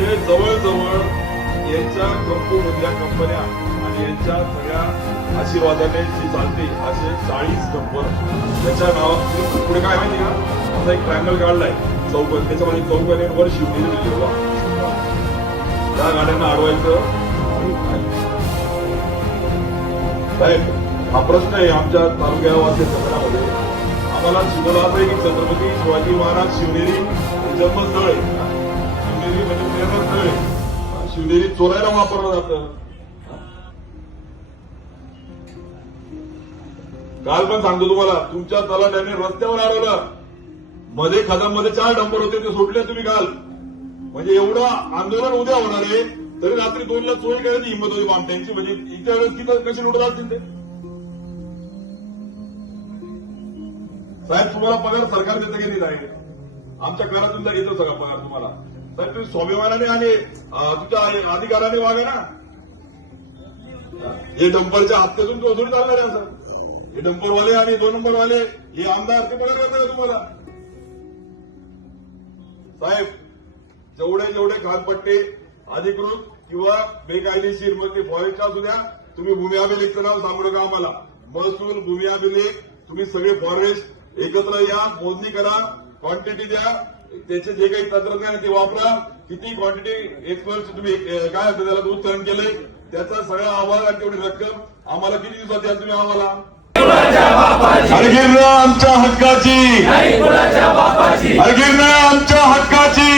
म्हणजे जवळजवळ यांच्या कंपनीमधल्या कंपन्या आणि यांच्या सगळ्या आशीर्वादाने जी चालते असे 40 डंपर त्याच्या नावात पुढे काय माहिती का, असा एक ट्रायंगल काढलाय चौकन, त्याच्यामध्ये चौकन वर शिवनेरी लिहिली बघा. त्या गाड्यांना अडवायचं साहेब. हा प्रश्न आहे आमच्या तालुक्यावासी सगळ्यामध्ये. आम्हाला शिवला असं आहे की छत्रपती शिवाजी महाराज शिवनेरी हे जन्मस्थळ आहे. शिवनेरी म्हणजे प्रेरणास्थळ आहे. शिवनेरी चोरायला वापरलं जातं. काल पण सांगतो तुम्हाला, तुमच्या तलाट्याने रस्त्यावर अडवलं, मध्ये खदामध्ये 4 डंपर होते ते सोडले तुम्ही काल. म्हणजे एवढं आंदोलन उद्या होणार आहे तरी रात्री 2ला चोरी करायची हिंमत होती बामट्यांची. म्हणजे इतक्या वेळेस तिथं कशी लुटत असतील ते साहेब. तुम्हाला पगार सरकार देतं की नाही आहे? आमच्या घरातून घेतो सगळा पगार तुम्हाला साहेब. तुम्ही स्वाभिमानाने आणि तुमच्या अधिकाराने वागा ना. हे डंपरच्या हप्त्यातून तो थोडी चालणार आहे असं. हे डंपरवाले आणि 2 नंबरवाले हे आमदार ते पगार करतात का तुम्हाला साहेब? जेवढे खानपट्टे अधिकृत किंवा बेकायदेशीर मग ते फॉरेस्ट असू द्या, तुम्ही भूमी अभिलेखचं नाव सांगू नका आम्हाला. महसूल, भूमी अभिलेख, तुम्ही सगळे फॉरेस्ट एकत्र या, मोजणी करा, क्वांटिटी द्या, त्याचे जे काही तंत्रज्ञान ते वापरा. किती क्वांटिटी एक्सपर्ट तुम्ही काय त्याला उत्तरण केलंय त्याचा सगळा अहवाल आणि तेवढी रक्कम आम्हाला किती दिवसात द्या तुम्ही आम्हाला. हरगिरणं आमच्या हक्काची, हरगिरणं आमच्या हक्काची.